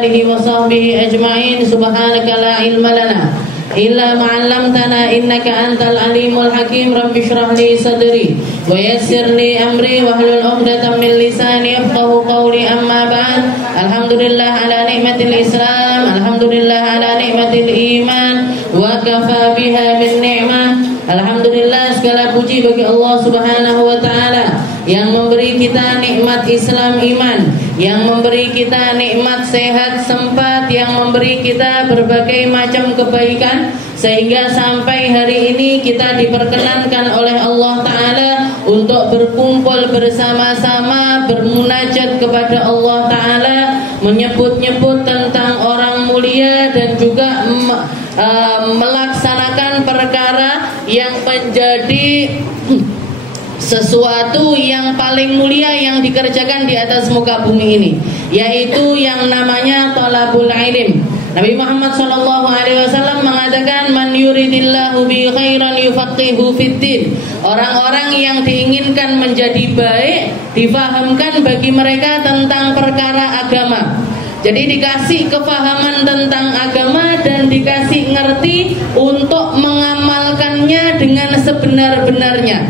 alihi wa sahbihi ajma'in. Subhanaka la ilma lana illa ma 'allamtana innaka antal alimul hakim. Rabbi shrah li sadri wa yassir li amri wahlul 'uqdatam min lisani yafqahu qawli. Amma ba'd. Alhamdulillah ala ni'matil Islam, alhamdulillah ala ni'matil iman, wa kafa biha min ni'mah. Alhamdulillah, segala puji bagi Allah Subhanahu wa taala yang memberi kita nikmat Islam iman, yang memberi kita nikmat sehat sempat, yang memberi kita berbagai macam kebaikan, sehingga sampai hari ini kita diperkenankan oleh Allah Ta'ala untuk berkumpul bersama-sama, bermunajat kepada Allah Ta'ala, menyebut-nyebut tentang orang mulia dan juga melaksanakan perkara yang menjadi sesuatu yang paling mulia yang dikerjakan di atas muka bumi ini, yaitu yang namanya talabul ilm. Nabi Muhammad SAW mengatakan, man yuridillahu bi khairan yufaqihu fiddin. Orang-orang yang diinginkan menjadi baik difahamkan bagi mereka tentang perkara agama. Jadi dikasih kefahaman tentang agama dan dikasih ngerti untuk mengamalkannya dengan sebenar-benarnya.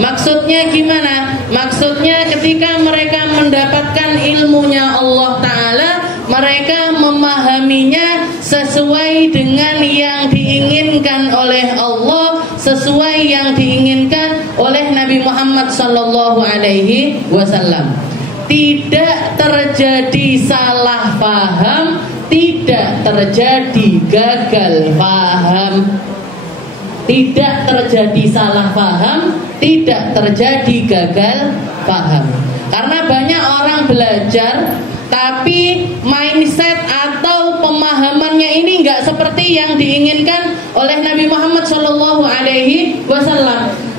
Maksudnya gimana? Maksudnya ketika mereka mendapatkan ilmunya Allah Ta'ala, mereka memahaminya sesuai dengan yang diinginkan oleh Allah, sesuai yang diinginkan oleh Nabi Muhammad SAW. Tidak terjadi salah paham, tidak terjadi gagal paham. Tidak terjadi salah paham, tidak terjadi gagal paham. Karena banyak orang belajar tapi mindset atau pemahamannya ini enggak seperti yang diinginkan oleh Nabi Muhammad SAW.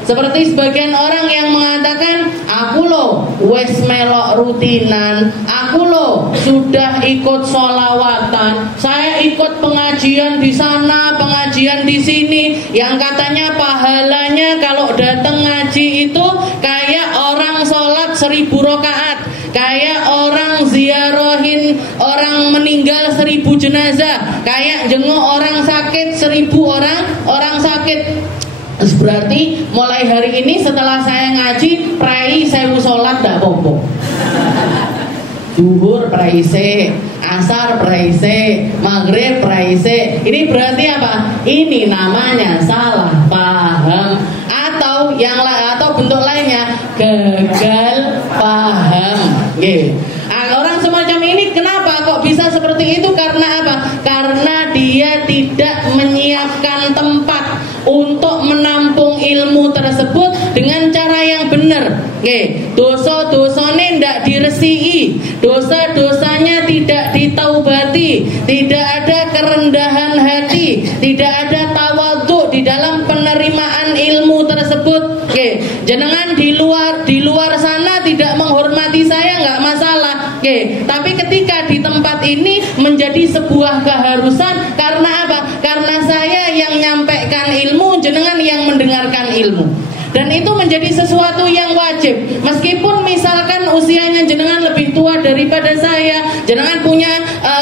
Seperti sebagian orang yang mengatakan, aku loh wes melok rutinan, aku loh sudah ikut sholawatan, saya ikut pengajian di sana, pengajian di sini, yang katanya pahalanya kalau datang ngaji itu kayak orang sholat 1000 rakaat, kayak orang ziarahin orang meninggal 1000 jenazah, kayak jenguk orang sakit 1000 orang sakit. Berarti mulai hari ini setelah saya ngaji, prai saya sholat ndak apa-apa. Zuhur prai se, asar prai se, maghrib prai se. Ini berarti apa? Ini namanya salah paham, atau bentuk lainnya gagal paham. Orang semacam ini kenapa kok bisa seperti itu? Karena apa? Karena dia tidak menyiapkan tempat untuk menampung ilmu tersebut dengan cara yang benar. Dosa-dosanya tidak diresiki, dosa-dosanya tidak ditaubati, tidak ada kerendahan hati, tidak ada tawadhu di dalam penerimaan ilmu tersebut. Jenengan di luar sana tidak menghormati saya nggak masalah. Tapi ketika di tempat ini menjadi sebuah keharusan. Karena apa? Karena saya yang nyampaikan ilmu, jenengan yang mendengarkan ilmu. Dan itu menjadi sesuatu yang wajib. Meskipun misalkan usianya jenengan lebih tua daripada saya, jenengan punya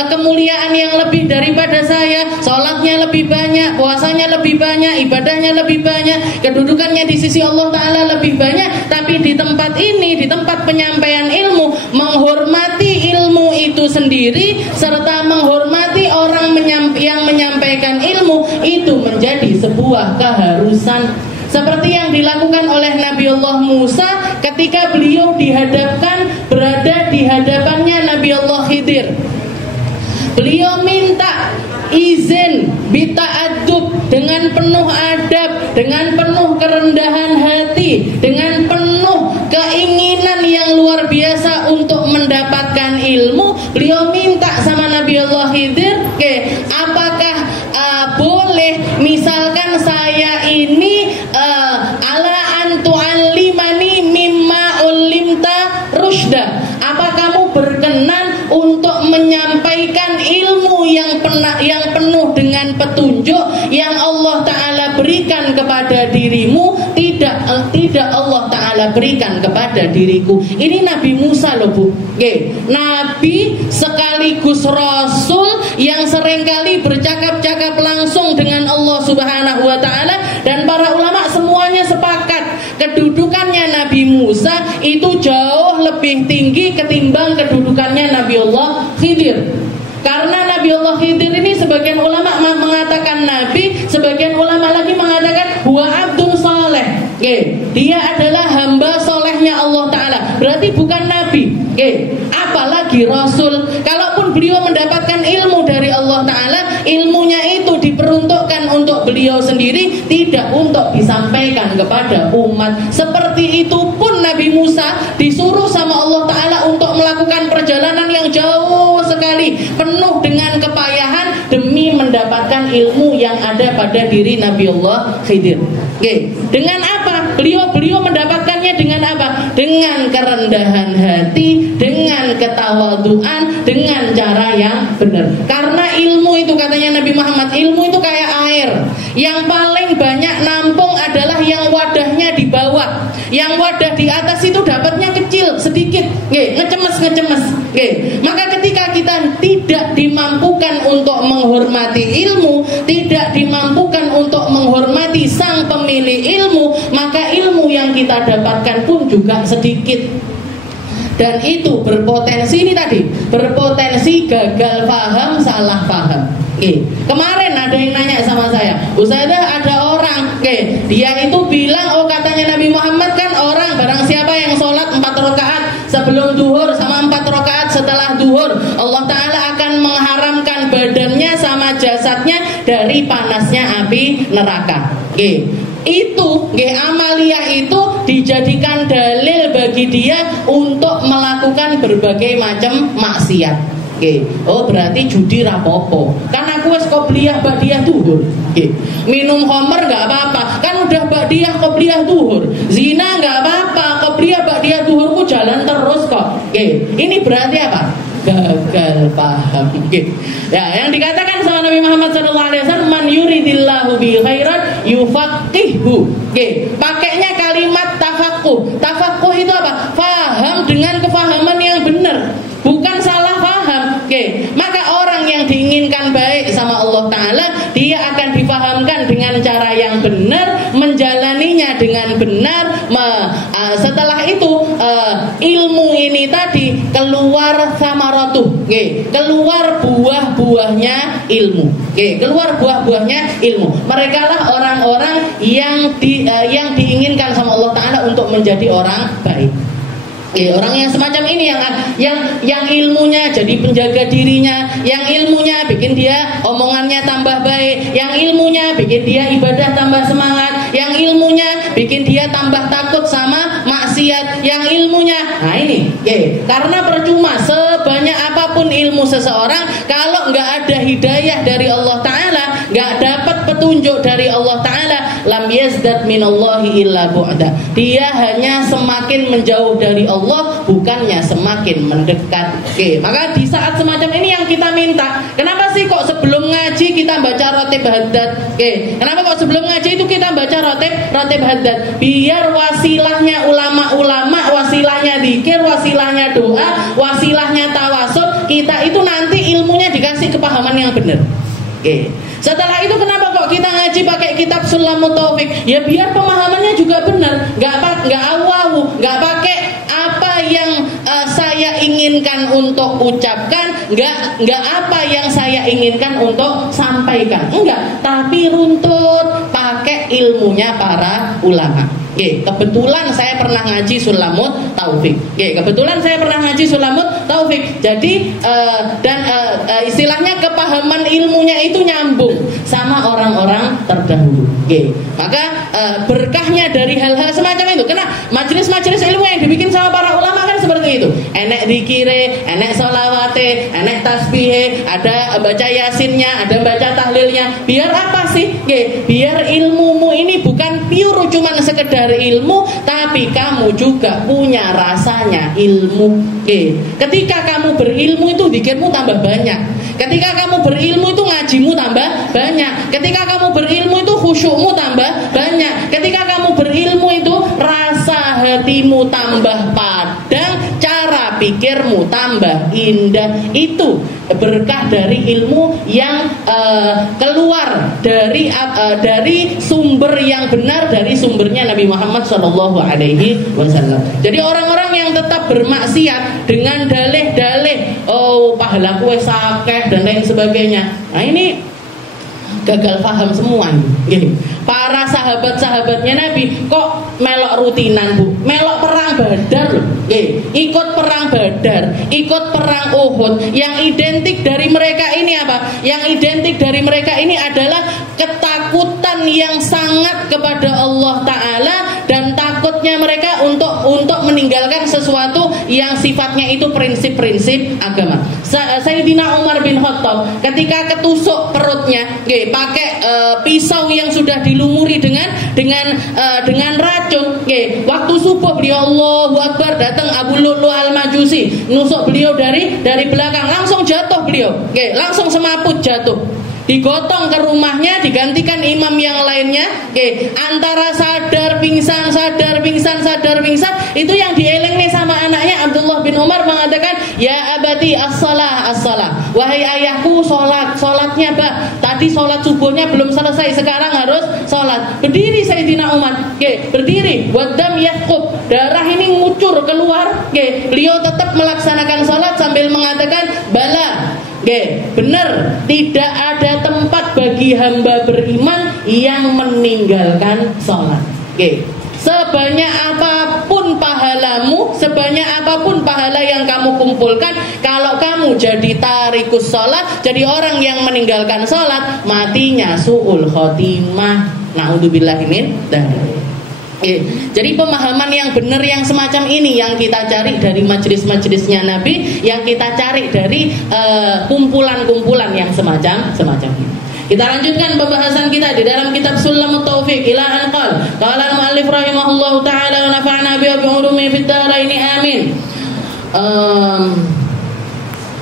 kemuliaan yang lebih daripada saya, sholatnya lebih banyak, puasanya lebih banyak, ibadahnya lebih banyak, kedudukannya di sisi Allah Ta'ala lebih banyak. Tapi di tempat ini, di tempat penyampaian ilmu, menghormati ilmu itu sendiri serta menghormati orang yang menyampaikan ilmu itu menjadi sebuah keharusan. Seperti yang dilakukan oleh Nabiullah Musa ketika beliau berada di hadapannya Nabiullah Khidir. Beliau minta izin bita'adub, dengan penuh adab, dengan penuh kerendahan hati, dengan penuh keinginan yang luar biasa untuk mendapatkan ilmu. Beliau minta sama Nabiullah Khidir, apakah boleh misalkan saya ini ala antu'allimani mimma ulimta rusyda, apa kamu berkenan untuk menyampaikan ilmu yang penuh dengan petunjuk yang Allah Ta'ala berikan kepada dirimu? Tidak Allah Ta'ala Ta'ala berikan kepada diriku. Ini Nabi Musa loh Bu. Nabi sekaligus Rasul yang seringkali bercakap-cakap langsung dengan Allah Subhanahu wa Ta'ala, dan para ulama semuanya sepakat kedudukannya Nabi Musa itu jauh lebih tinggi ketimbang kedudukannya Nabi Allah Khidir. Karena Nabi Allah Khidir ini sebagian ulama mengatakan nabi, sebagian ulama lagi mengatakan huwa abdun saleh. Dia adalah hamba solehnya Allah Ta'ala. Berarti bukan nabi. Apalagi rasul. Kalaupun beliau mendapatkan ilmu dari Allah Ta'ala, ilmunya itu diperuntukkan untuk beliau sendiri, tidak untuk disampaikan kepada umat. Seperti itu pun Nabi Musa disuruh sama Allah Ta'ala untuk melakukan perjalanan yang jauh sekali, penuh dengan kepayahan demi mendapatkan ilmu yang ada pada diri Nabi Allah Khidir. Dengan apa? Beliau mendapatkannya dengan apa? Dengan kerendahan hati, dengan ketawaduan, dengan cara yang benar. Karena ilmu itu, katanya Nabi Muhammad, ilmu itu kayak air. Yang paling banyak nampung adalah yang wadahnya di bawah. Yang wadah di atas itu dapatnya kecil, sedikit, ngecemes. Maka ketika kita tidak dimampukan untuk menghormati ilmu, tidak dimampukan untuk menghormati sang pemilik ilmu, maka ilmu yang kita dapatkan pun juga sedikit. Dan itu berpotensi, ini tadi, berpotensi gagal paham, salah paham. Kemarin ada yang nanya sama saya, Ustazah, ada orang, dia itu bilang, oh katanya Nabi Muhammad kan orang barang siapa yang sholat 4 rakaat sebelum duhur sama 4 rakaat setelah duhur, Allah Ta'ala akan mengharamkan badannya sama jasadnya dari panasnya api neraka. Itu amaliyah itu dijadikan dalil bagi dia untuk melakukan berbagai macam maksiat. Oh berarti judi rapopo, kan aku wes qobliyah ba'diyah duhur. Minum khamr nggak apa-apa, kan udah ba'diyah qobliyah duhur. Zina nggak apa-apa, qobliyah ba'diyah duhurku jalan terus kok. Ini berarti apa? Gagal paham. Ya, yang dikatakan sama Nabi Muhammad SAW, man yuridillahu bi khairan yufaqihu. Pakainya kalimat tafaqquh. Tafaqquh itu apa? Faham dengan kefahaman yang benar, bukan salah paham. Maka orang yang diinginkan baik sama Allah Ta'ala, dia akan difahamkan dengan cara yang benar, menjalaninya dengan benar. Setelah itu ilmu ini tadi keluar samaratuh, keluar buah-buahnya ilmu. Keluar buah-buahnya ilmu. Mereka lah orang-orang yang diinginkan sama Allah Ta'ala untuk menjadi orang baik. Orang yang semacam ini yang ilmunya jadi penjaga dirinya, yang ilmunya bikin dia omongannya tambah baik, yang ilmunya bikin dia ibadah tambah semangat, yang ilmunya bikin dia tambah takut sama maksiat, yang ilmunya, nah ini, karena percuma sebanyak apapun ilmu seseorang kalau nggak ada hidayah dari Allah Ta'ala, nggak dapat petunjuk dari Allah Ta'ala, lam yazdad minallahi illa bu'da. Dia hanya semakin menjauh dari Allah, bukannya semakin mendekat. Maka di saat semacam ini yang kita minta, kenapa sih kok sebelum ngaji kita baca rotib haddad? Kenapa kok sebelum ngaji itu kita baca rotib haddad? Biar wasilahnya ulama-ulama, wasilahnya zikir, wasilahnya doa, wasilahnya tawasul, kita itu nanti ilmunya dikasih kepahaman yang benar. Setelah itu kenapa kok kita ngaji pakai kitab Sulamut Taufik? Ya biar pemahamannya juga benar, nggak awu-awu, nggak pakai apa yang saya inginkan untuk ucapkan, nggak apa yang saya inginkan untuk sampaikan, enggak, tapi runtut pakai ilmunya para ulama. Kebetulan saya pernah ngaji Sulamut Taufik. Kebetulan saya pernah ngaji Sulamut Taufik. Jadi istilahnya kepahaman ilmunya itu nyambung sama orang-orang terdahulu. Maka berkahnya dari hal-hal semacam itu. Karena majelis-majelis ilmu yang dibikin sama para ulama kan seperti itu. Enek zikire, enek sholawate, enek tasbihe, ada baca yasinnya, ada baca tahlilnya. Biar apa sih? Biar ilmumu ini bukan pure cuman sekedar ilmu, tapi kamu juga punya rasanya ilmu. Ketika kamu berilmu itu zikirmu tambah banyak. Ketika kamu berilmu itu ngajimu tambah banyak. Ketika kamu berilmu itu khusyukmu tambah banyak. Ketika kamu berilmu itu rasa hati hatimu tambah padang, cara pikirmu tambah indah. Itu berkah dari ilmu yang keluar dari sumber yang benar, dari sumbernya Nabi Muhammad SAW. Jadi orang-orang yang tetap bermaksiat dengan dalih-dalih pahala kue sakeh dan lain sebagainya, nah ini gagal paham semua ini. Para sahabat-sahabatnya Nabi kok melok rutinan, Bu, melok perang Badar loh. Ikut perang Badar, ikut perang Uhud. Yang identik dari mereka ini apa? Yang identik dari mereka ini adalah ketakutan yang sangat kepada Allah Ta'ala, dan takutnya mereka untuk meninggalkan sesuatu yang sifatnya itu prinsip-prinsip agama. Sayyidina Umar bin Khattab ketika ketusuk perutnya pakai pisau yang sudah dilumuri dengan racun, waktu subuh beliau Allahu Akbar, datang Abu Lu'lu' al-Majusi nusuk beliau dari belakang, langsung jatuh beliau, langsung semaput jatuh. Digotong ke rumahnya, digantikan imam yang lainnya. Antara sadar pingsan, itu yang dieling nih sama anaknya. Abdullah bin Umar mengatakan, ya abati as-salah. Wahai ayahku, solatnya bah. Tadi solat subuhnya belum selesai, sekarang harus solat. Berdiri Sayyidina Umar, berdiri. Wadam yaqub, darah ini ngucur keluar. Beliau tetap melaksanakan solat sambil mengatakan, bala. Benar, tidak ada tempat bagi hamba beriman yang meninggalkan sholat. Sebanyak apapun pahalamu, sebanyak apapun pahala yang kamu kumpulkan, kalau kamu jadi tarikus sholat, jadi orang yang meninggalkan sholat, matinya su'ul khotimah. Na'udzubillah min dzalik. Jadi pemahaman yang benar yang semacam ini yang kita cari dari majelis-majelisnya Nabi, yang kita cari dari kumpulan-kumpulan yang semacam ini. Kita lanjutkan pembahasan kita di dalam kitab Sulamut Taufiq ila an qala al-muallif rahimahullahu taala wa nafa'na bi ulumi fid dharain amin.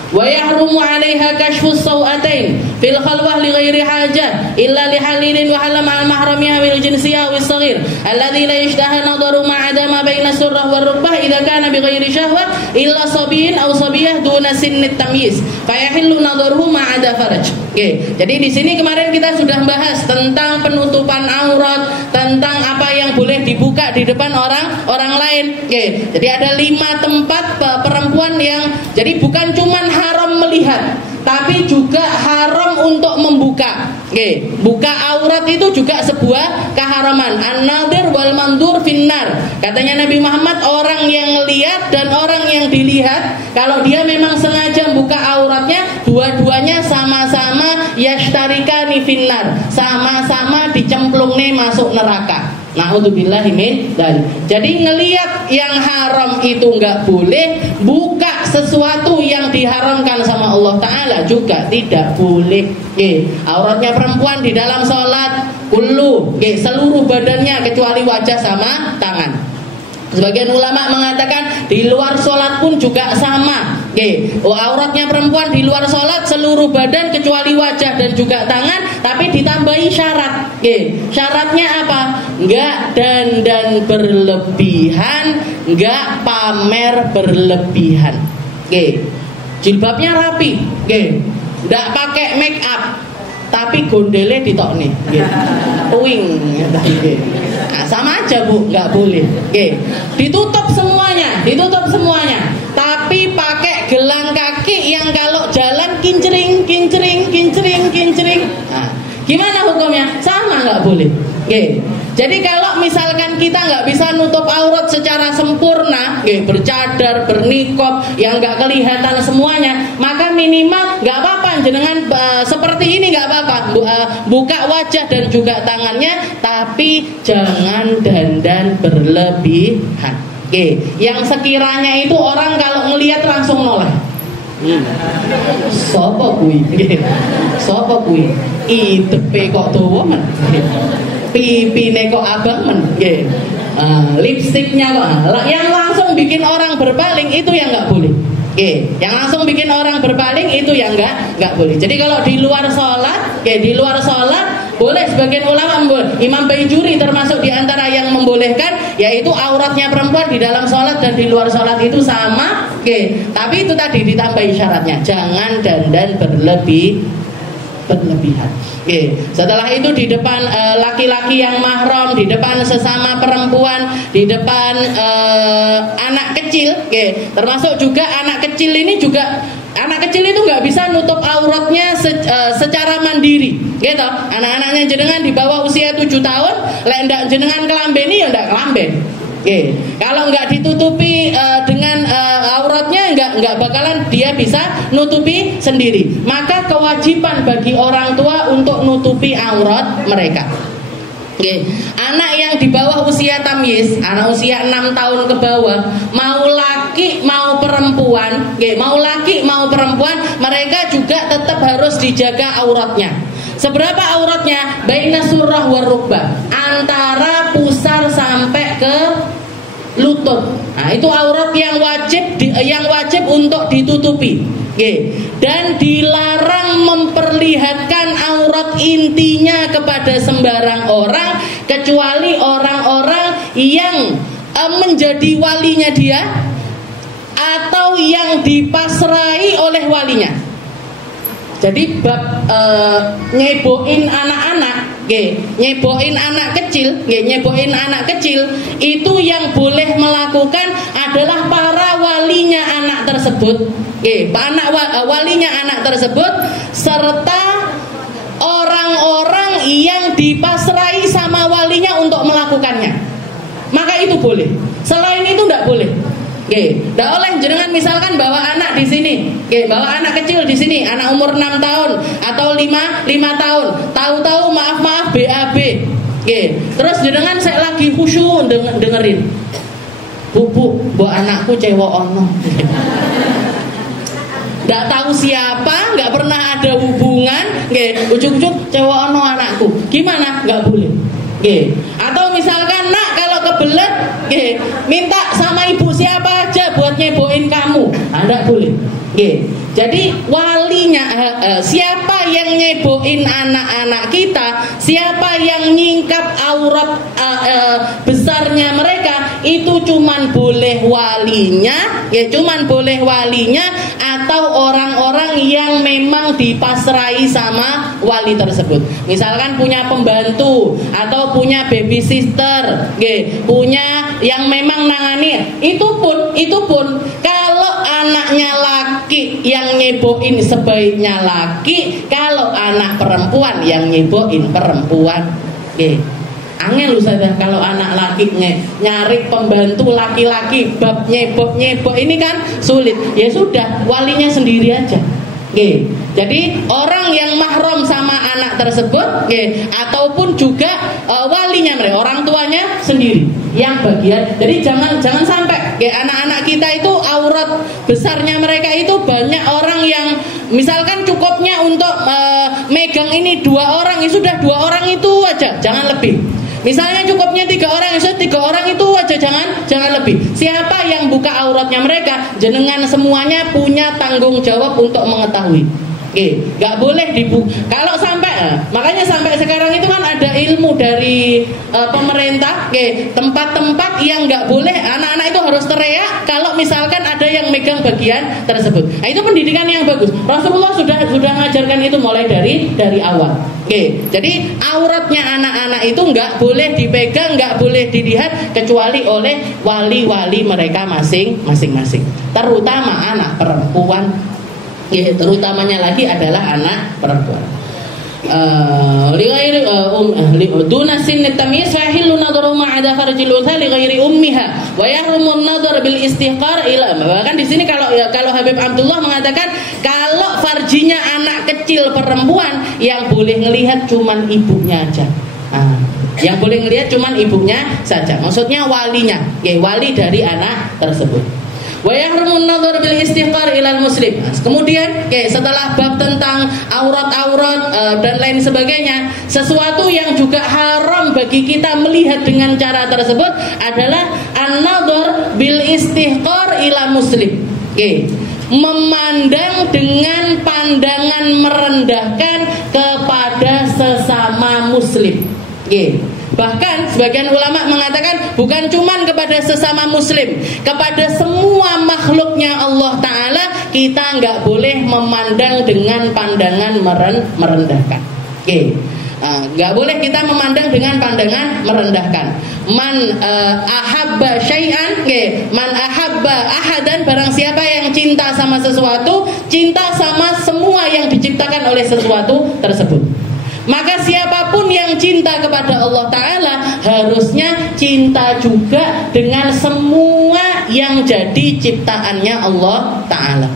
Wa yahrumu 'alaiha kashfus sawatain fil khalwah li ghairi hajah illa li halilin wa halam al mahramiha bil jinsiyah wis saghir alladhi la yashtaha nadaru ma 'adama baina surrah war rukbah idza kana bi ghairi syahwah illa sabiyin aw sabiyah duna sinnit tamyiz fa yahillu nadaruhu ma 'ada faraj. Jadi di sini kemarin kita sudah bahas tentang penutupan aurat, tentang apa yang boleh dibuka di depan orang lain. Jadi ada 5 tempat perempuan yang jadi bukan cuman haram melihat, tapi juga haram untuk membuka. Buka aurat itu juga sebuah keharaman. An-nadir wal mandur finnar. Katanya Nabi Muhammad, orang yang lihat dan orang yang dilihat, kalau dia memang sengaja buka auratnya, dua-duanya sama-sama yashtarikani finnar, sama-sama dicemplungne masuk neraka. Na'udzubillahi min dzalik. Jadi ngelihat yang haram itu enggak boleh, buka sesuatu yang diharamkan sama Allah Ta'ala juga tidak boleh. Auratnya perempuan di dalam sholat kullu, seluruh badannya kecuali wajah sama tangan. Sebagian ulama mengatakan di luar sholat pun juga sama. Auratnya perempuan di luar sholat seluruh badan kecuali wajah dan juga tangan, tapi ditambahi syarat. Syaratnya apa? Enggak dandan berlebihan, enggak pamer berlebihan. Jilbabnya rapi, enggak pakai make up, tapi gondele ditokne. Wing. Nah, sama aja Bu, nggak boleh. Ditutup semuanya. Tapi pakai gelang kaki yang kalau jalan kincring. Nah, gimana hukumnya? Sama, nggak boleh. Jadi kalau misalkan kita nggak bisa nutup aurat secara sempurna, bercadar, bernikop, yang nggak kelihatan semuanya, maka minimal nggak apa-apa jenengan seperti ini nggak apa-apa, buka wajah dan juga tangannya, tapi jangan dandan berlebihan. Yang sekiranya itu orang kalau ngelihat langsung noleh. Sopo kuwi? Idepe kok dawa men. Pipine kok abang men. Lipstiknya kok yang langsung bikin orang berpaling, itu yang nggak boleh. Yang langsung bikin orang berpaling itu yang nggak boleh. Jadi kalau di luar sholat, di luar sholat boleh. Sebagian ulama Imam Baijuri termasuk di antara yang membolehkan, yaitu auratnya perempuan di dalam sholat dan di luar sholat itu sama. Tapi itu tadi ditambahi syaratnya, jangan dandan berlebihan. Setelah itu di depan laki-laki yang mahram, di depan sesama perempuan, di depan anak kecil, termasuk juga anak kecil ini juga. Anak kecil itu nggak bisa nutup auratnya secara mandiri, gitu. Anak-anaknya jenengan di bawah usia 7 tahun, lek ndak jenengan kelambeni ya ndak kelamben. Kalau nggak ditutupi dengan auratnya, nggak bakalan dia bisa nutupi sendiri. Maka kewajiban bagi orang tua untuk nutupi aurat mereka. Anak yang di bawah usia tamyiz, anak usia 6 tahun ke bawah, mau laki mau perempuan, mau laki mau perempuan, mereka juga tetap harus dijaga auratnya. Seberapa auratnya? Baina surah war rukbah, antara pusar sampai ke lutut. Nah, itu aurat yang wajib untuk ditutupi. Dan dilarang memperlihatkan aurat intinya kepada sembarang orang, kecuali orang-orang yang menjadi walinya dia atau yang dipasrai oleh walinya. Jadi bab nyeboin anak-anak, nyeboin anak kecil itu yang boleh melakukan adalah para walinya anak tersebut, walinya anak tersebut serta orang-orang yang dipasrai sama walinya untuk melakukannya. Maka itu boleh. Selain itu tidak boleh. Tidak oleh jenengan misalkan bawa anak di sini, bawa anak kecil di sini, anak umur 6 tahun atau 5 tahun, tahu-tahu maaf BAB, terus jenengan saya lagi khusyuk dengerin, bu anakku cewek ono, tidak tahu siapa, nggak pernah ada hubungan, ujuk-ujuk cewek ono anakku, gimana? Nggak boleh. Atau misalkan nak kalau kebelet, minta sama ibu siapa aja buat nyeboin kamu, tidak boleh. Jadi walinya siapa yang nyeboin anak-anak kita, siapa yang nyingkap aurat besarnya mereka, itu cuman boleh walinya, cuman boleh walinya atau orang-orang yang memang dipasrai sama wali tersebut. Misalkan punya pembantu atau punya baby sister, punya yang memang nangani. Itu pun kalau anaknya laki yang nyeboin sebaiknya laki, kalau anak perempuan yang nyeboin perempuan. Angel Ustazah kalau anak laki nyari pembantu laki-laki bab nyebok ini kan sulit. Ya sudah, walinya sendiri aja. Jadi orang yang mahram sama anak tersebut, ataupun juga walinya mereka, orang tuanya sendiri yang bagian. Jadi jangan sampai anak-anak kita itu aurat besarnya mereka itu banyak orang yang misalkan cukupnya untuk megang ini 2 orang, ya sudah 2 orang itu aja, jangan lebih. Misalnya cukupnya 3 orang, ya sudah 3 orang itu aja, jangan lebih. Siapa yang buka auratnya mereka, jenengan semuanya punya tanggung jawab untuk mengetahui. Gak boleh dibuka. Kalau sampai, makanya sampai sekarang itu kan ada ilmu dari pemerintah, tempat-tempat yang gak boleh anak-anak itu harus teriak kalau misalkan ada yang megang bagian tersebut. Nah, itu pendidikan yang bagus. Rasulullah sudah mengajarkan itu mulai dari awal. Jadi auratnya anak-anak itu gak boleh dipegang, gak boleh dilihat kecuali oleh wali-wali mereka masing-masing. Terutama anak perempuan. Terutamanya lagi adalah anak perempuan. Lighairi duna sinni tamyiz fa yahillu nadharu ma'ada farjil untha lighairi ummiha wa yahrumu an-nadhar bil istihqar ila. Bahkan di sini kalau Habib Abdullah mengatakan kalau farjinya anak kecil perempuan yang boleh ngelihat cuman ibunya aja. Yang boleh ngelihat cuman ibunya saja. Maksudnya walinya, wali dari anak tersebut. Wa yahrumun nadhar bil istihqar ilal muslim. Kemudian setelah bab tentang aurat-aurat dan lain sebagainya, sesuatu yang juga haram bagi kita melihat dengan cara tersebut adalah an-nadhar bil istihqar ila muslim. memandang dengan pandangan merendahkan kepada sesama muslim. Bahkan sebagian ulama mengatakan bukan cuma kepada sesama muslim, kepada semua makhluknya Allah Ta'ala kita nggak boleh memandang dengan pandangan merendahkan. Nggak boleh kita memandang dengan pandangan merendahkan. Man ahabba syai'an, man ahabba ahadan, barang siapa yang cinta sama sesuatu, cinta sama semua yang diciptakan oleh sesuatu tersebut. Maka siapapun yang cinta kepada Allah Ta'ala harusnya cinta juga dengan semua yang jadi ciptaannya Allah Ta'ala.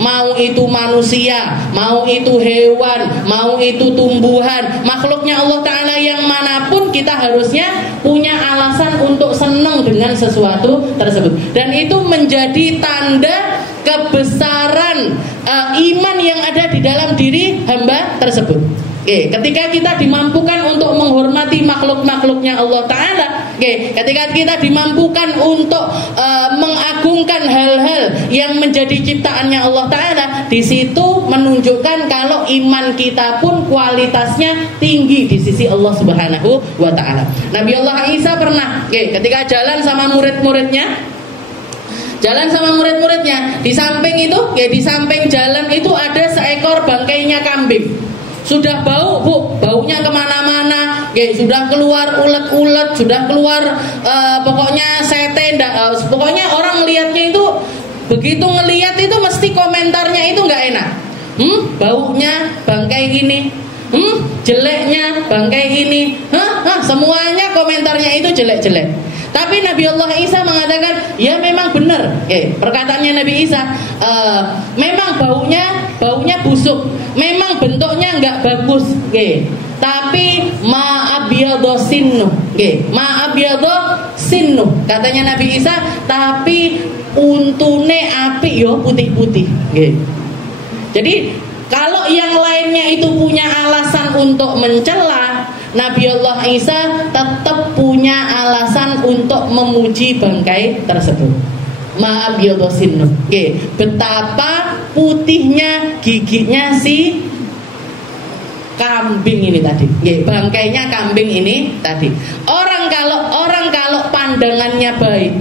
Mau itu manusia, mau itu hewan, mau itu tumbuhan, makhluknya Allah Ta'ala yang manapun, kita harusnya punya alasan untuk senang dengan sesuatu tersebut. Dan itu menjadi tanda kebesaran iman yang ada di dalam diri hamba tersebut. Ketika kita dimampukan untuk menghormati makhluk-makhluknya Allah Ta'ala, ketika kita dimampukan untuk mengagungkan hal-hal yang menjadi ciptaannya Allah Ta'ala, di situ menunjukkan kalau iman kita pun kualitasnya tinggi di sisi Allah Subhanahu wa Ta'ala. Nabi Allah Isa pernah ketika jalan sama murid-muridnya, di samping itu, di samping jalan itu ada seekor bangkainya kambing. Sudah bau, Bu, baunya kemana-mana, sudah keluar ulet-ulet, sudah keluar pokoknya sete, pokoknya orang lihatnya itu, begitu ngelihat itu mesti komentarnya itu nggak enak. Baunya bangkai ini, jeleknya bangkai ini, semuanya komentarnya itu jelek-jelek. Tapi Nabi Allah Isa mengatakan, ya memang benar. Perkataannya Nabi Isa, memang baunya busuk, memang bentuknya nggak bagus. Tapi ma'abyadho sinnuh, ma'abyadho sinnuh, katanya Nabi Isa, tapi untune api yo putih-putih. Jadi kalau yang lainnya itu punya alasan untuk mencela, Nabi Allah Isa tetap punya alasan untuk memuji bangkai tersebut. Ma'abyadho sinnuh. Betapa putihnya giginya si kambing ini tadi. Bangkainya kambing ini tadi. Orang kalau pandangannya baik,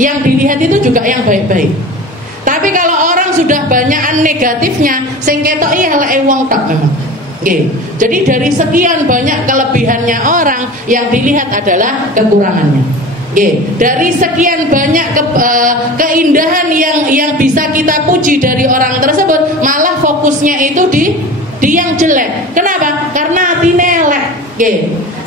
yang dilihat itu juga yang baik-baik. Tapi kalau orang sudah banyakan negatifnya, sing ketok iya lek wong tok memang. Jadi dari sekian banyak kelebihannya orang, yang dilihat adalah kekurangannya. Dari sekian banyak keindahan yang bisa kita puji dari orang tersebut, malah fokusnya itu di yang jelek. Kenapa? Karena hatinya elek.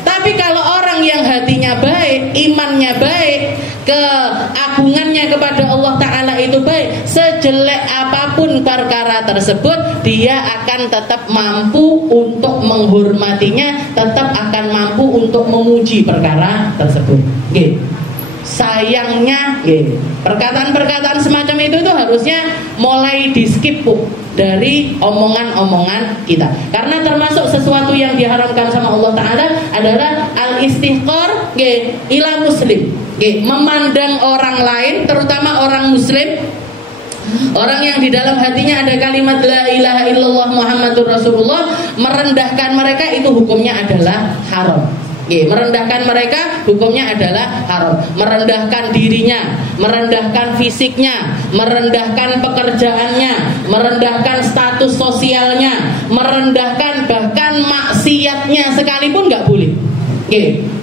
Tapi kalau orang yang hatinya baik, imannya baik, keagungannya kepada Allah Ta'ala itu baik, sejelek apapun perkara tersebut, dia akan tetap mampu untuk menghormatinya, tetap akan mampu untuk memuji perkara tersebut. Sayangnya perkataan-perkataan semacam itu harusnya mulai di skip dari omongan-omongan kita, karena termasuk sesuatu yang diharamkan sama Allah Ta'ala adalah al-istihqar ila muslim, memandang orang lain, terutama orang muslim, orang yang di dalam hatinya ada kalimat la ilaha illallah Muhammadur Rasulullah, merendahkan mereka itu hukumnya adalah haram. Merendahkan mereka hukumnya adalah haram. Merendahkan dirinya, merendahkan fisiknya, merendahkan pekerjaannya, merendahkan status sosialnya, merendahkan bahkan maksiatnya sekalipun nggak boleh.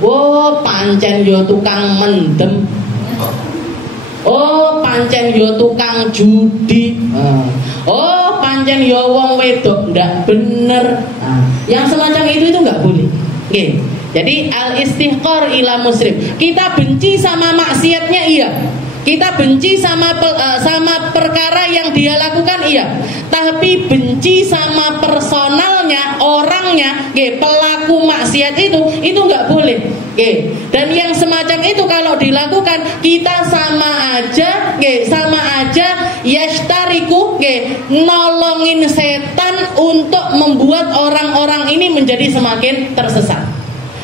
Oh pancen yo tukang mendem, oh pancen yo tukang judi, oh pancen yo wong wedok ndak bener. Yang semacam itu nggak boleh. Jadi al-istihqar ila muslim. Kita benci sama maksiatnya, iya. Kita benci sama perkara yang dia lakukan, iya. Tapi benci sama personalnya, orangnya, pelaku maksiat itu nggak boleh. Dan yang semacam itu kalau dilakukan, kita sama aja yashtariku, nolongin setan untuk membuat orang-orang ini menjadi semakin tersesat.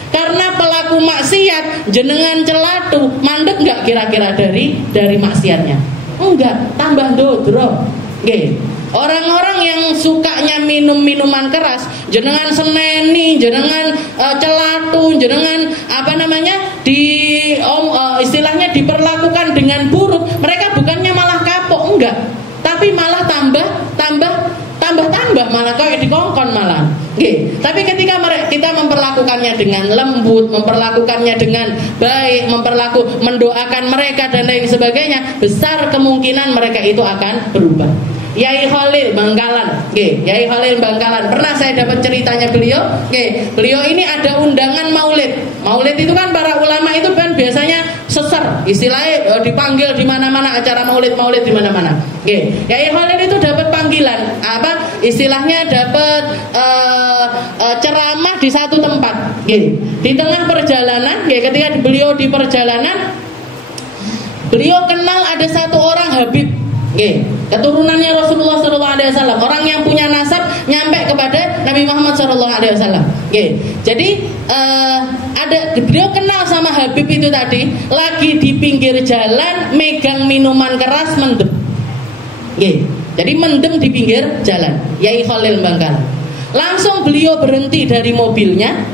Karena pelaku maksiat jenengan celatu mandek nggak kira-kira dari maksiatnya? Enggak, tambah dodro. Nggih. Orang-orang yang sukanya minum minuman keras, jenengan seneni, jenengan celatu, jenengan istilahnya diperlakukan dengan buruk, mereka bukannya malah kapok, enggak, tapi malah tambah malah kayak dikongkon malah. Nggih. Tapi ketika kita memperlakukannya dengan lembut, memperlakukannya dengan baik, mendoakan mereka dan lain sebagainya, besar kemungkinan mereka itu akan berubah. Yai Khalil Bangkalan, Yai Khalil Bangkalan, pernah saya dapat ceritanya beliau. Beliau ini ada undangan maulid. Maulid itu kan para ulama itu kan biasanya seser, istilahnya dipanggil di mana-mana, acara maulid di mana-mana. Yai Khalil itu dapat panggilan, istilahnya dapat ceramah di satu tempat. Di tengah perjalanan, ketika beliau di perjalanan, beliau kenal ada satu orang Habib. Keturunannya Rasulullah SAW, orang yang punya nasab nyampe kepada Nabi Muhammad SAW. Jadi beliau kenal sama Habib itu tadi, lagi di pinggir jalan megang minuman keras mendem. Jadi mendem di pinggir jalan. Yai Khalil Bangkalan. Langsung beliau berhenti dari mobilnya,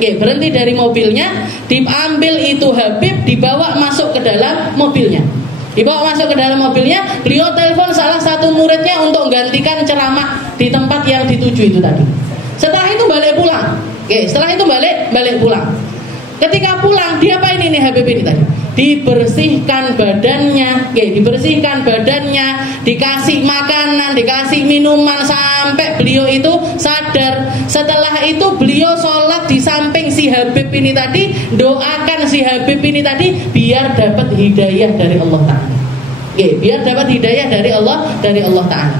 diambil itu Habib, dibawa masuk ke dalam mobilnya. Beliau telepon salah satu muridnya untuk gantikan ceramah di tempat yang dituju itu tadi. Setelah itu balik pulang. Balik pulang. Ketika pulang, dia apa ini nih Habib ini tadi? Dibersihkan badannya, dikasih makanan, dikasih minuman sampai beliau itu sadar. Setelah itu beliau sholat di samping si Habib ini tadi, doakan si Habib ini tadi biar dapat hidayah dari Allah Ta'ala. Biar dapat hidayah dari Allah Ta'ala.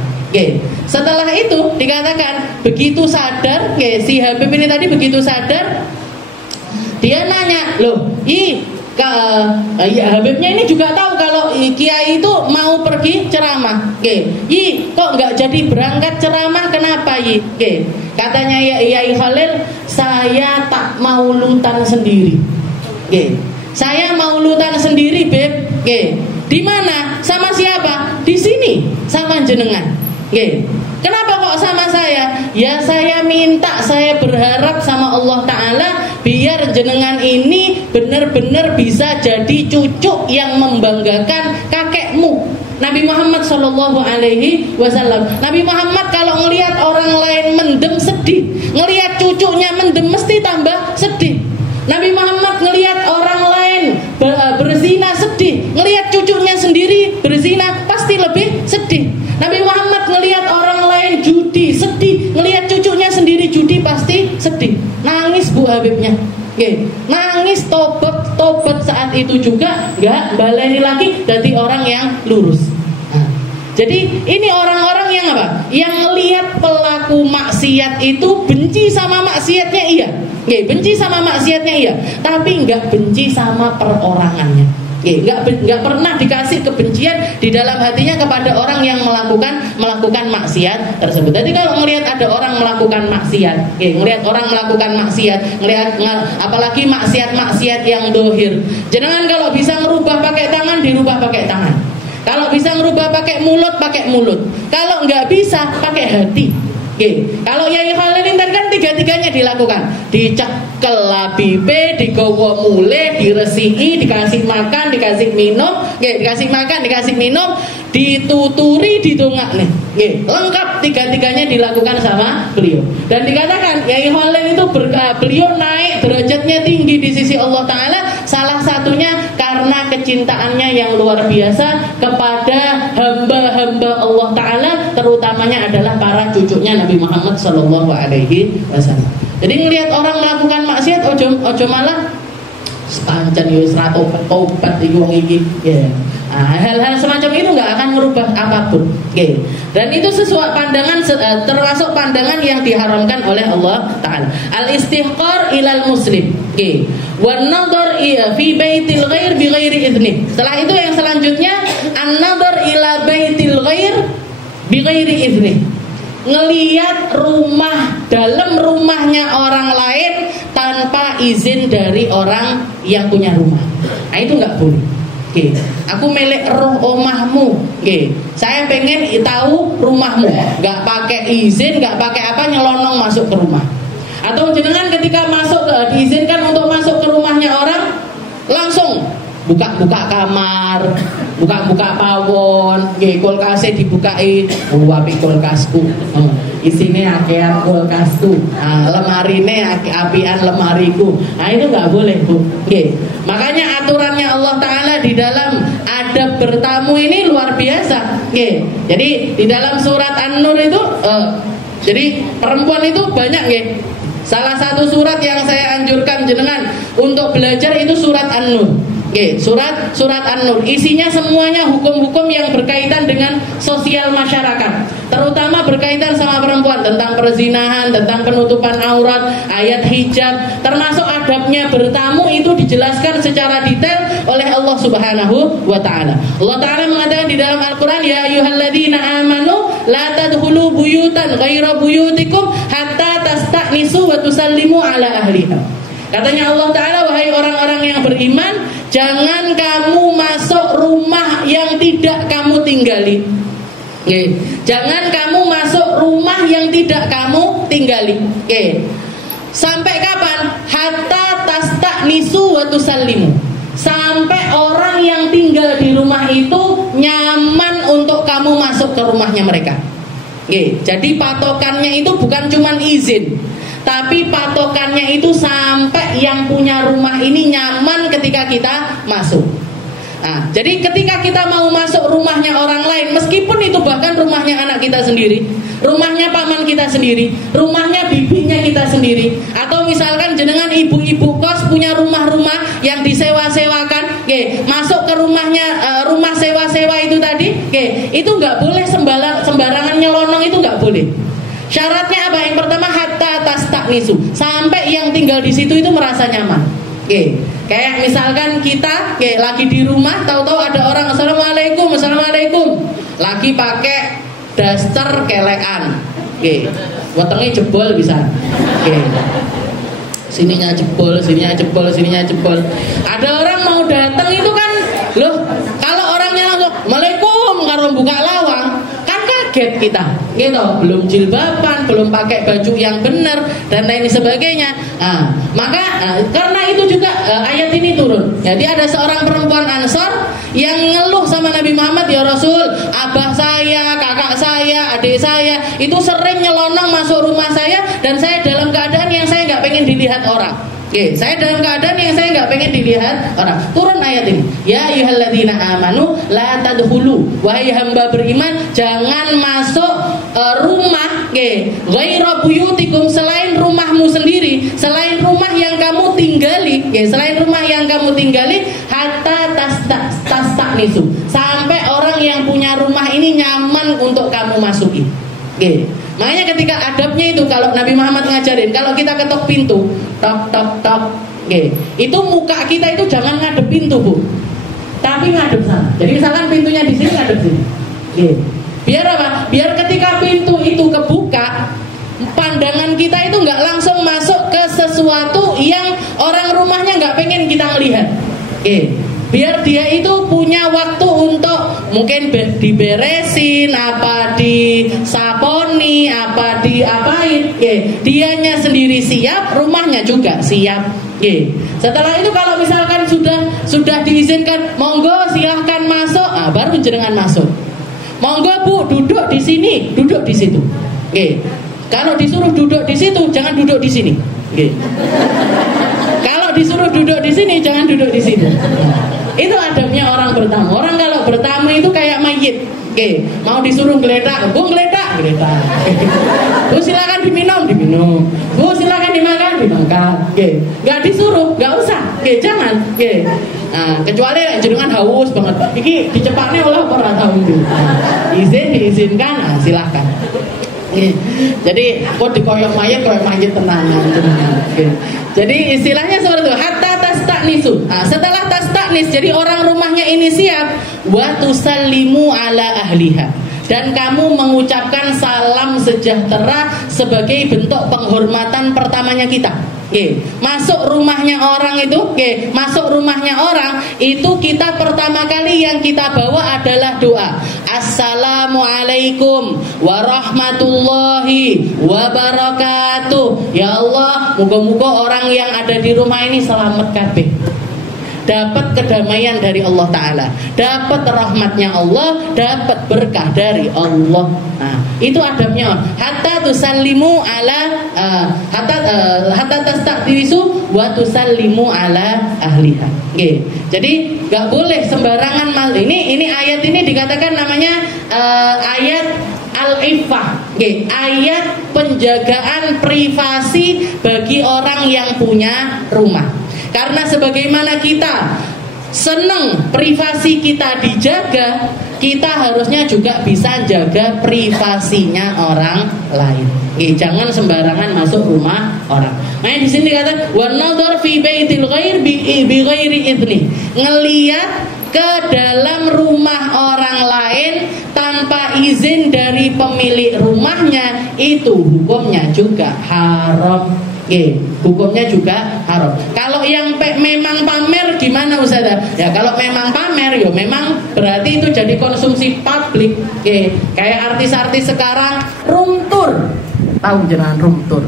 Setelah itu dikatakan begitu sadar, si Habib ini tadi begitu sadar, dia nanya, Habibnya ini juga tahu kalau kiai itu mau pergi ceramah. Kok nggak jadi berangkat ceramah, kenapa Katanya Yai Khalil, saya tak mau lutan sendiri. Saya mau lutan sendiri, Beb. Di mana? Sama siapa? Di sini, sama jenengan. Kenapa kok sama saya? Ya saya minta, saya berharap sama Allah Ta'ala biar jenengan ini benar-benar bisa jadi cucu yang membanggakan kakekmu Nabi Muhammad Sallallahu Alaihi Wasallam. Nabi Muhammad kalau ngelihat orang lain mendem sedih, ngelihat cucunya mendem mesti tambah sedih. Nabi Muhammad ngelihat orang lain berzina sedih, ngelihat cucunya sendiri berzina pasti lebih sedih. Nabi Muhammad ngelihat orang lain judi sedih, ngelihat cucunya sendiri judi pasti sedih. Nangis Bu Habibnya, nangis, tobat saat itu juga nggak baleni lagi jadi orang yang lurus. Jadi ini orang-orang yang apa? Yang melihat pelaku maksiat itu benci sama maksiatnya iya, benci sama maksiatnya iya, tapi nggak benci sama perorangannya. Nggak pernah dikasih kebencian di dalam hatinya kepada orang yang melakukan maksiat tersebut. Jadi kalau melihat ada orang melakukan maksiat, apalagi maksiat yang dohir, jangan kalau bisa merubah pakai tangan, dirubah pakai tangan. Kalau bisa merubah pakai mulut, Kalau nggak bisa pakai hati. Kalau Yai Khalil ini kan tiga-tiganya dilakukan. Dicekel labibe, digowo mule, diresiki, dikasih makan, dikasih minum, dikasih minum, dituturi, didongak nih. Lengkap tiga-tiganya dilakukan sama beliau. Dan dikatakan Yai Khalil itu beliau naik derajatnya tinggi di sisi Allah Ta'ala, salah satunya karena kecintaannya yang luar biasa kepada hamba-hamba Allah Ta'ala, terutamanya adalah para cucunya Nabi Muhammad Sallallahu Alaihi Wasallam. Jadi ngelihat orang melakukan maksiat, ojo malah sepanjang yusra tobat iki. Hal-hal semacam itu nggak akan merubah apapun. Dan itu sesuai pandangan, termasuk pandangan yang diharamkan oleh Allah Ta'ala. Al-istihqar ilal muslim. Wan nadhar fi baitil ghair bi ghairi idzni. Setelah itu yang selanjutnya an-nadhar ila baitil ghair bi ghairi idzni. Ngelihat dalam rumahnya orang lain tanpa izin dari orang yang punya rumah. Nah itu nggak boleh. Oke, aku milik roh omahmu. Oke, saya pengen tahu rumahmu. Gak pakai izin, gak pakai apa, nyelonong masuk ke rumah. Atau jenengan ketika masuk diizinkan untuk masuk ke rumahnya orang, langsung buka-buka kamar, buka-buka pawon, nggih kulkase dibukai, api kulkasku. Isinya akean kulkasku. Lemarine apian lemariku. Nah, itu enggak boleh, Bu. Nggih. Makanya aturannya Allah Taala di dalam adab bertamu ini luar biasa. Nggih. Jadi di dalam surat An-Nur itu jadi perempuan itu banyak nggih. Salah satu surat yang saya anjurkan jenengan untuk belajar itu surat An-Nur. Oke, surat An-Nur isinya semuanya hukum-hukum yang berkaitan dengan sosial masyarakat, terutama berkaitan sama perempuan, tentang perzinahan, tentang penutupan aurat, ayat hijab, termasuk adabnya bertamu itu dijelaskan secara detail oleh Allah Subhanahu wa taala. Allah Taala mengatakan di dalam Al-Qur'an, ya ayyuhalladzina amanu la tadkhulu buyutan ghaira buyutikum hatta tasta'nisu wa tusallimu ala ahliha. Katanya Allah Ta'ala, wahai orang-orang yang beriman, jangan kamu masuk rumah yang tidak kamu tinggali. Oke. Jangan kamu masuk rumah yang tidak kamu tinggali. Oke. Sampai kapan? Hatta tasta'nisu wa tusallimu. Sampai orang yang tinggal di rumah itu nyaman untuk kamu masuk ke rumahnya mereka. Oke. Jadi patokannya itu bukan cuma izin, tapi patokannya itu sampai yang punya rumah ini nyaman ketika kita masuk. Nah, jadi ketika kita mau masuk rumahnya orang lain, meskipun itu bahkan rumahnya anak kita sendiri, rumahnya paman kita sendiri, rumahnya bibinya kita sendiri, atau misalkan jenengan ibu-ibu kos punya rumah-rumah yang disewa-sewakan, masuk ke rumahnya rumah sewa-sewa itu tadi, itu nggak boleh sembarangan nyelonong, itu nggak boleh. Syaratnya apa? Yang pertama, hatta tasta'nisu, sampai yang tinggal di situ itu merasa nyaman. Kayak misalkan kita lagi di rumah, tahu-tahu ada orang assalamualaikum, lagi pakai daster kelekan, wetenge jebol bisa, sininya jebol. Ada orang mau datang itu kan, loh, kalau orangnya langsung Waalaikum karo buka lawang, kaget kita, gitu, belum jilbaban, belum pakai baju yang benar dan lain sebagainya. Maka karena itu juga ayat ini turun. Jadi ada seorang perempuan Ansor yang ngeluh sama Nabi Muhammad, ya Rasul, abah saya, kakak saya, adik saya itu sering nyelonong masuk rumah saya, dan saya dalam keadaan yang saya nggak pengen dilihat orang. Saya dalam keadaan yang saya nggak pengen dilihat orang. Turun ayat ini. Ya ayyuhalladzina amanu la tadkhulu, wahai hamba beriman, jangan masuk rumah ghaira buyutikum, selain rumahmu sendiri, selain rumah yang kamu tinggali, selain rumah yang kamu tinggali, hatta tasta'nisu, sampai orang yang punya rumah ini nyaman untuk kamu masuki. Makanya ketika adabnya itu, kalau Nabi Muhammad ngajarin, kalau kita ketok pintu, tok tok tok, itu muka kita itu jangan ngadep pintu, Bu, tapi ngadep sana. Jadi misalkan pintunya di sini, ngadep sini. Biar apa? Biar ketika pintu itu kebuka, pandangan kita itu nggak langsung masuk ke sesuatu yang orang rumahnya nggak pengen kita melihat. Biar dia itu punya waktu untuk mungkin diberesin, apa disaponi, apa diapain, dianya sendiri siap, rumahnya juga siap. Setelah itu kalau misalkan sudah diizinkan, monggo silahkan masuk, baru jenengan masuk. Monggo Bu, duduk di sini, duduk di situ. Kalau disuruh duduk di situ, jangan duduk di sini. Kalau disuruh duduk di sini, jangan duduk di situ. Itu adabnya orang bertamu. Orang kalau bertamu itu kayak mayit. Mau disuruh geletak, Bu geletak. Bu silakan diminum. Bu silakan dimakan. Gak disuruh, gak usah. Jangan. Kecuali jenengan haus banget. Iki dicepaknya oleh para tamu. Diizinkan, silahkan. Jadi kok dikoyok mayat tenanan. Jadi istilahnya seperti itu, hatta tasta'nisu. Setelah tasta'nis, jadi orang rumahnya ini siap, wa tusallimu ala ahliha, dan kamu mengucapkan salam sejahtera sebagai bentuk penghormatan pertamanya kita. Masuk rumahnya orang itu kita pertama kali yang kita bawa adalah doa. Assalamualaikum warahmatullahi wabarakatuh. Ya Allah, moga-moga orang yang ada di rumah ini selamat kabeh, dapat kedamaian dari Allah Ta'ala, dapat rahmatnya Allah, dapat berkah dari Allah. Nah, itu adabnya. Hatta tusallimu ala hatta tastaqdisu wa tusallimu ala ahliha. Jadi nggak boleh sembarangan ini ayat ini dikatakan namanya ayat al-iffah, ayat penjagaan privasi bagi orang yang punya rumah. Karena sebagaimana kita senang privasi kita dijaga, kita harusnya juga bisa jaga privasinya orang lain. Jangan sembarangan masuk rumah orang. Makanya di sini dikatakan wa nadhar fi baitil ghair bi ghairi idzni. Ngelihat ke dalam rumah orang lain tanpa izin dari pemilik rumahnya, itu hukumnya juga haram. Hukumnya juga haram. Kalau yang memang pamer gimana Ustazah? Ya kalau memang pamer, ya memang berarti itu jadi konsumsi publik. Kayak artis-artis sekarang room tour. Tahu jenengan room tour?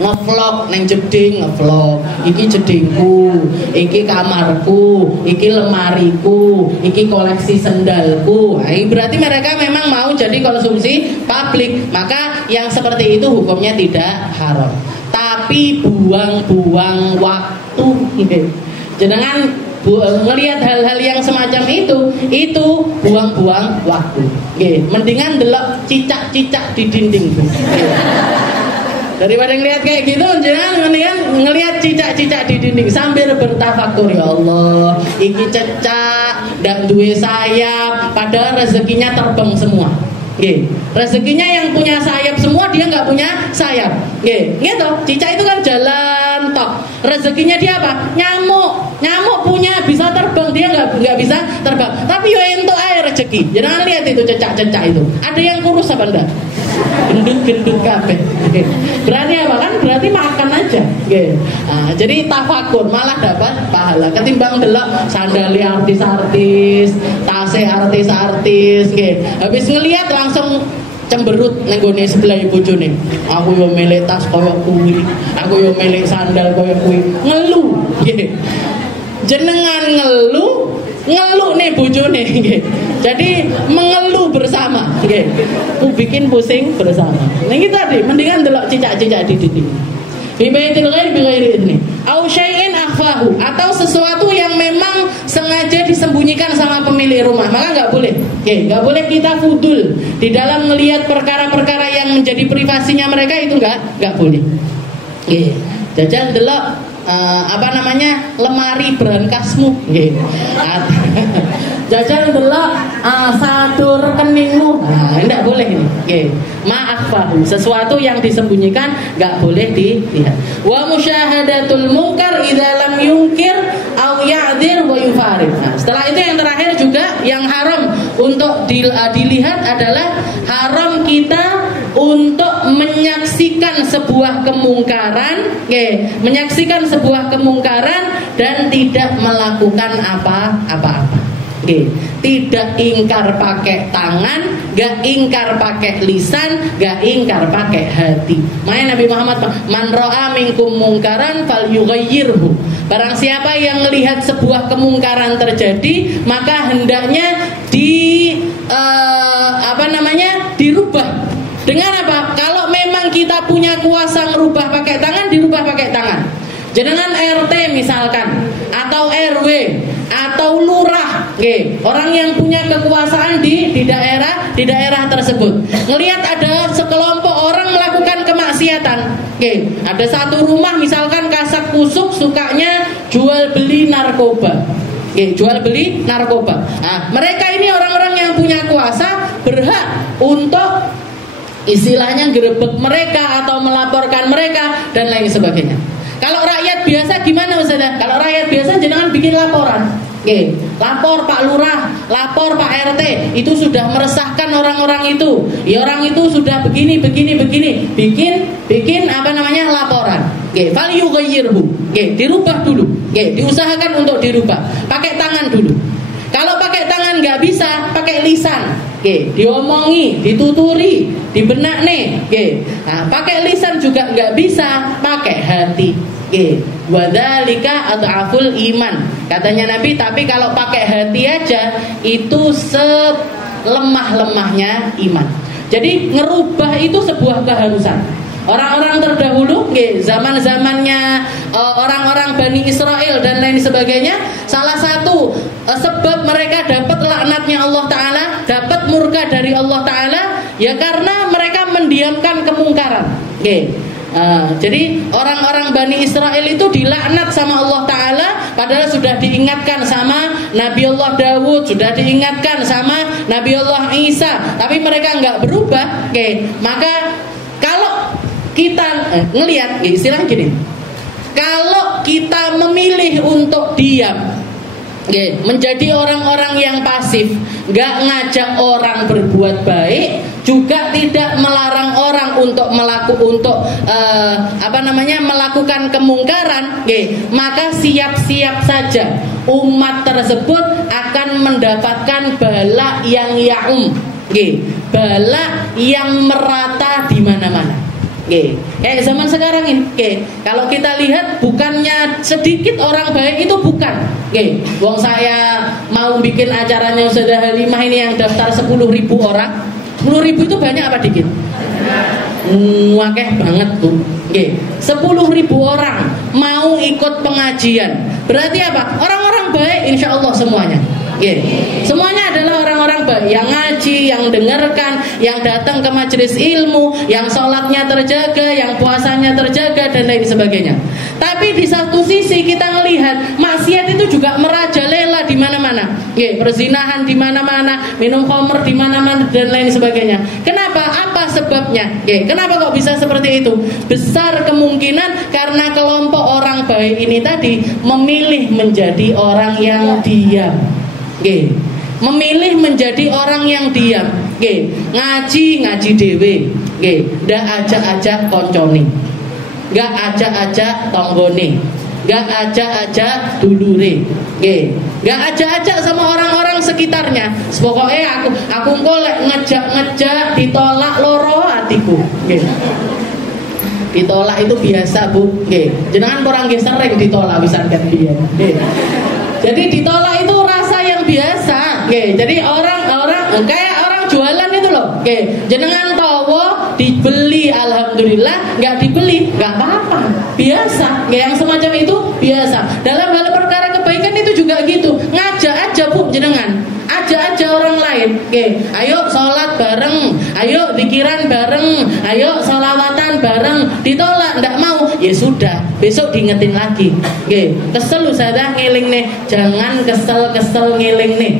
Ngevlog neng jeding, ngevlog. Iki jedingku, iki kamarku, iki lemariku, iki koleksi sendalku. Nah, berarti mereka memang mau jadi konsumsi publik. Maka yang seperti itu hukumnya tidak haram. Tapi buang-buang waktu. Jangan ngelihat hal-hal yang semacam itu buang-buang waktu. Mendingan delok cicak-cicak di dinding. Daripada ngelihat kayak gitu, jangan mendingan ngelihat cicak-cicak di dinding sambil bertafakur, ya Allah, iki cecak dan duwe sayap, padahal rezekinya terbang semua. Rezekinya yang punya sayap semua, dia nggak punya sayap. Gitu. Cicak itu kan jalan tok. Rezekinya dia apa? Nyamuk punya bisa terbang, dia nggak bisa terbang. Tapi yo entuk air rezeki. Jangan lihat itu cecak-cecak itu. Ada yang kurus apa enggak? Gendut kabeh. Berani apa kan? Berarti makan aja. Nah, jadi tafakur malah dapat pahala ketimbang delok sandali artis-artis, tase artis-artis. Habis ngelihat langsung cemberut ning gone sebelah bojone. Aku yo milih tas koyo kuwi, aku yo milih sandal koyo kuwi. Ngeluh. Jenengan ngeluh nih bojone. Jadi mengeluh bersama. Ku bikin pusing bersama. Nah kita tadi mendingan delok cicak-cicak di dinding. Bibaitil ghair bi ghairi idzni. Au syai'in akhfahu, atau sesuatu yang memang sengaja disembunyikan sama pemilik rumah, maka nggak boleh. Nggak boleh kita fudul di dalam melihat perkara-perkara yang menjadi privasinya mereka, itu nggak boleh. Jajal delok lemari berangkasmu. Jajal delok saldo rekeningmu. Nah, enggak boleh ini. Maaf Pak, sesuatu yang disembunyikan enggak boleh dilihat. Wa musyahadatul munkar idza lam yunkir aw ya'dzir wa yufarid. Nah, setelah itu yang terakhir juga yang haram untuk dilihat adalah haram kita untuk menyaksikan sebuah kemungkaran, dan tidak melakukan apa-apa. Tidak ingkar pakai tangan, gak ingkar pakai lisan, gak ingkar pakai hati. Makanya Nabi Muhammad, man ra'a minkum mungkaran falyughayyirhu. Barang siapa yang melihat sebuah kemungkaran terjadi, maka hendaknya dirubah. Dengan apa? Kalau memang kita punya kuasa merubah pakai tangan, dirubah pakai tangan. Jangan RT misalkan, atau RW, atau lurah, orang yang punya kekuasaan di daerah tersebut. Ngelihat ada sekelompok orang melakukan kemaksiatan. Ada satu rumah misalkan kasak kusuk sukanya jual beli narkoba. Nah, mereka ini orang-orang yang punya kuasa berhak untuk istilahnya gerebek mereka atau melaporkan mereka dan lain sebagainya. Kalau rakyat biasa gimana Ustaz? Kalau rakyat biasa jangan bikin laporan. Oke, lapor Pak Lurah, lapor Pak RT, itu sudah meresahkan orang-orang itu. Ya orang itu sudah begini, bikin apa namanya laporan. Oke, falyughayyirhu. Oke, dirubah dulu. Oke, diusahakan untuk dirubah. Pakai tangan dulu. Kalau pakai tangan nggak bisa, pakai lisan. Oke, diomongi, dituturi, dibenak nih. Oke, nah, pakai lisan juga nggak bisa, pakai hati. Oke, wadzalika adhaful iman. Katanya Nabi, tapi kalau pakai hati aja itu selemah-lemahnya iman. Jadi ngerubah itu sebuah keharusan. Orang-orang terdahulu, zaman-zamannya orang-orang Bani Israel dan lain sebagainya, salah satu sebab mereka dapat laknatnya Allah Ta'ala, dapat murka dari Allah Ta'ala, ya karena mereka mendiamkan kemungkaran. Jadi orang-orang Bani Israel itu dilaknat sama Allah Ta'ala, padahal sudah diingatkan sama Nabi Allah Dawud, sudah diingatkan sama Nabi Allah Isa, tapi mereka nggak berubah. Maka kalau kita ngelihat, istilah gini, kalau kita memilih untuk diam, menjadi orang-orang yang pasif, nggak ngajak orang berbuat baik, juga tidak melarang orang untuk melakukan kemungkaran, maka siap-siap saja umat tersebut akan mendapatkan bala yang bala yang merata di mana-mana. Kayak zaman sekarang ini, kalau kita lihat bukannya sedikit orang baik itu bukan. Wong saya mau bikin acaranya Ustazah Halimah ini yang daftar 10.000 orang. 10.000 itu banyak apa dikit? Wakeh banget tuh. 10.000 orang mau ikut pengajian. Berarti apa? Orang-orang baik insya Allah semuanya. Semuanya adalah orang-orang baik yang ngaji, yang dengarkan, yang datang ke majelis ilmu, yang sholatnya terjaga, yang puasanya terjaga dan lain sebagainya. Tapi di satu sisi kita melihat maksiat itu juga merajalela di mana-mana. Perzinahan di mana-mana, minum khamr di mana-mana dan lain sebagainya. Kenapa? Apa sebabnya? Kenapa kok bisa seperti itu? Besar kemungkinan karena kelompok orang baik ini tadi memilih menjadi orang yang diam. Memilih menjadi orang yang diam. Ngaji dewe. Ndak ajak-ajak koncone, nggak ajak-ajak tonggone, nggak ajak-ajak dulure, nggak ajak-ajak sama orang-orang sekitarnya. Pokoknya aku golek ngejak ditolak loro hatiku. Ditolak itu biasa bu. Jenengan orang sering ditolak pisan kan dia. Jadi ditolak itu rasa yang biasa. Jadi orang-orang kayak orang jualan itu loh. Jenengan tahu dibeli alhamdulillah, nggak dibeli nggak apa-apa, biasa. Yang semacam itu biasa. Dalam hal perkara kebaikan itu juga gitu. Ngajak aja bu jenengan, ajak aja orang lain. Ayo sholat bareng, ayo zikiran bareng, ayo sholawatan bareng. Ditolak ndak mau, ya sudah, besok diingetin lagi. Kesel Ustazah ngeling nih, jangan kesel ngeling nih.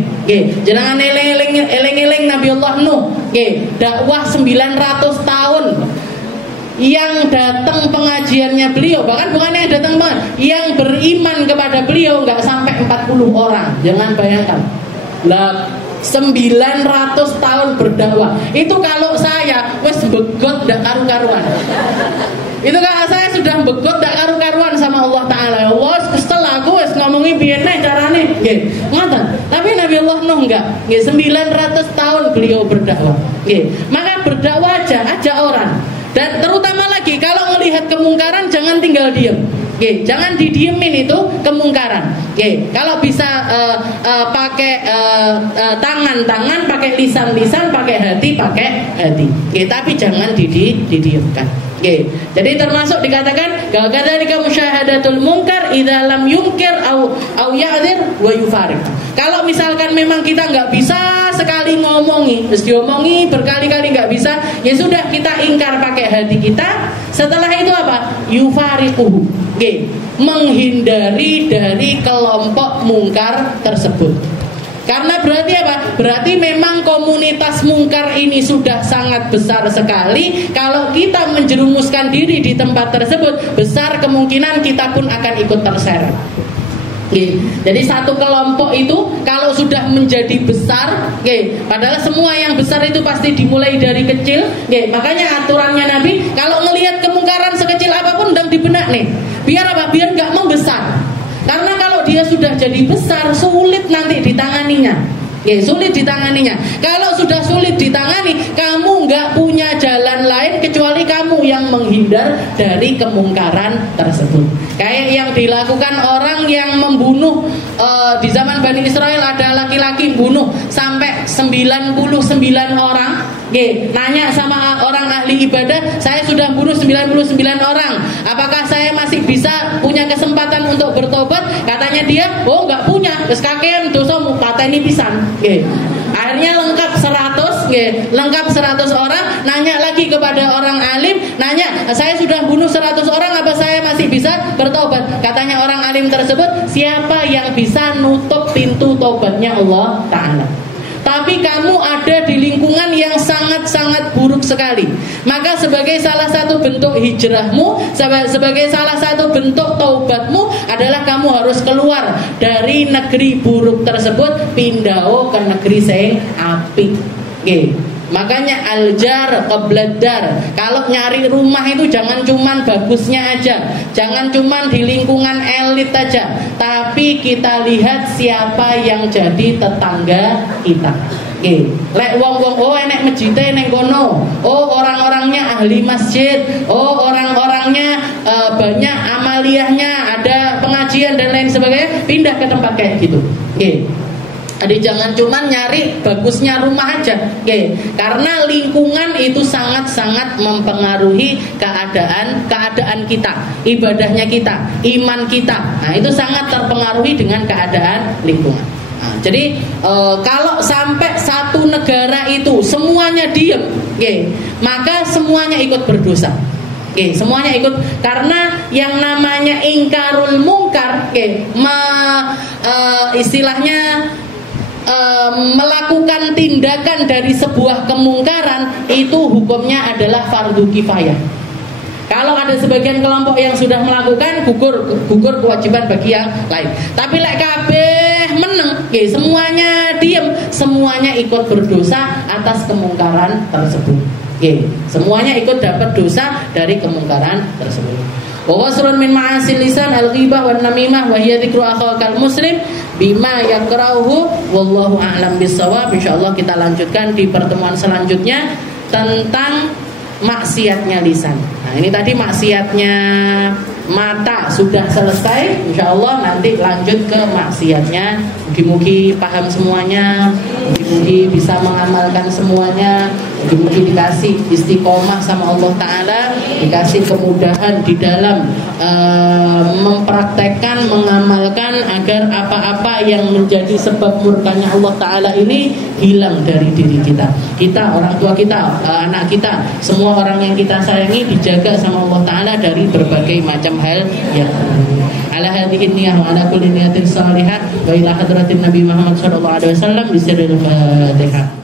Jangan eling Nabi Allah Nuh. Dakwah 900 tahun. Yang datang pengajiannya beliau, bahkan bukan yang datang yang beriman kepada beliau nggak sampai 40 orang. Jangan bayangkan. 900 tahun berdakwah. Itu kalau saya wes begot ndak karu-karuan. Itu kalau saya sudah begot ndak karu-karuan sama Allah Ta'ala. Wes kesel aku wes ngomongi piye nek carane. Ngoten. Tapi Nabi Allah Nuh enggak. 900 tahun beliau berdakwah. Maka berdakwah aja orang. Dan terutama lagi kalau melihat kemungkaran jangan tinggal diam. Jangan didiemin itu kemungkaran. Kalau bisa pakai tangan, pakai lisan, pakai hati. Tapi jangan didiamkan. Jadi termasuk dikatakan kadzalika musyahadatul munkar idza lam yunkir au ya'dzir wa yufarik. Kalau misalkan memang kita nggak bisa sekali ngomongi, terus diomongi berkali-kali nggak bisa, ya sudah kita ingkar pakai hati kita. Setelah itu apa? Yufariquhu. Menghindari dari kelompok mungkar tersebut. Karena berarti apa? Berarti memang komunitas mungkar ini sudah sangat besar sekali. Kalau kita menjerumuskan diri di tempat tersebut, besar kemungkinan kita pun akan ikut terseret. Jadi satu kelompok itu kalau sudah menjadi besar, padahal semua yang besar itu pasti dimulai dari kecil. Makanya aturannya Nabi, kalau ngelihat kemungkaran sekecil apapun ndang dibenak nih. Biar apa? Biar nggak membesar. Karena kalau dia sudah jadi besar, sulit nanti ditanganinya. Sulit ditanganinya. Kalau sudah sulit ditangani, kamu nggak punya jalan lain kecuali kamu yang menghindar dari kemungkaran tersebut. Kayak yang dilakukan orang yang membunuh di zaman Bani Israel, ada laki-laki bunuh sampai 99 orang. Nanya sama orang ahli ibadah, saya sudah bunuh 99 orang, apakah saya masih bisa punya kesempatan untuk bertobat? Katanya dia, oh nggak punya, terus kakean dosa pateni pisan. Akhirnya lengkap 100, lengkap 100 orang. Nanya lagi kepada orang alim, nanya, saya sudah bunuh 100 orang, apa saya masih bisa bertobat? Katanya orang alim tersebut, siapa yang bisa nutup pintu tobatnya Allah Ta'ala? Tapi kamu ada di lingkungan yang sangat-sangat buruk sekali. Maka sebagai salah satu bentuk hijrahmu, sebagai salah satu bentuk taubatmu adalah kamu harus keluar dari negeri buruk tersebut, pindah ke negeri sing apik. Makanya aljar qabladar. Kalau nyari rumah itu jangan cuman bagusnya aja, jangan cuman di lingkungan elit aja, tapi kita lihat siapa yang jadi tetangga kita. Lek wong-wong oh enek masjide ning kono, oh orang-orangnya ahli masjid, oh orang-orangnya banyak amaliyahnya, ada pengajian dan lain sebagainya, pindah ke tempat kayak gitu. Jadi jangan cuma nyari bagusnya rumah aja, karena lingkungan itu sangat-sangat mempengaruhi keadaan kita, ibadahnya kita, iman kita. Nah itu sangat terpengaruhi dengan keadaan lingkungan. Nah, jadi kalau sampai satu negara itu semuanya diem, maka semuanya ikut berdosa. Semuanya ikut, karena yang namanya ingkarul mungkar, istilahnya melakukan tindakan dari sebuah kemungkaran itu hukumnya adalah fardu kifayah. Kalau ada sebagian kelompok yang sudah melakukan, gugur kewajiban bagi yang lain. Tapi lek kabeh meneng, semuanya diem, semuanya ikut berdosa atas kemungkaran tersebut. Semuanya ikut dapat dosa dari kemungkaran tersebut. Wa wasrun min ma'asil lisan al-ghibah wan namimah wa hiya dzikru akhakal muslim bima yakrahu wallahu a'lam bissawab. Insyaallah kita lanjutkan di pertemuan selanjutnya tentang maksiatnya lisan. Nah, ini tadi maksiatnya mata sudah selesai. Insyaallah nanti lanjut ke maksiatnya. Mugi-mugi paham semuanya, mugi-mugi bisa mengamalkan semuanya, mugi-mugi dikasih istiqomah sama Allah Ta'ala, dikasih kemudahan di dalam mempraktekkan, mengamalkan agar apa-apa yang menjadi sebab murkanya Allah Ta'ala ini hilang dari diri kita. Kita, orang tua kita, anak kita, semua orang yang kita sayangi dijaga sama Allah Ta'ala dari berbagai macam hal yang ala hadhihi niyyah wa ala kulli niyatin salihah wa ila hadratin Nabi Muhammad sallallahu alaihi wasallam bi sirril Fatihah.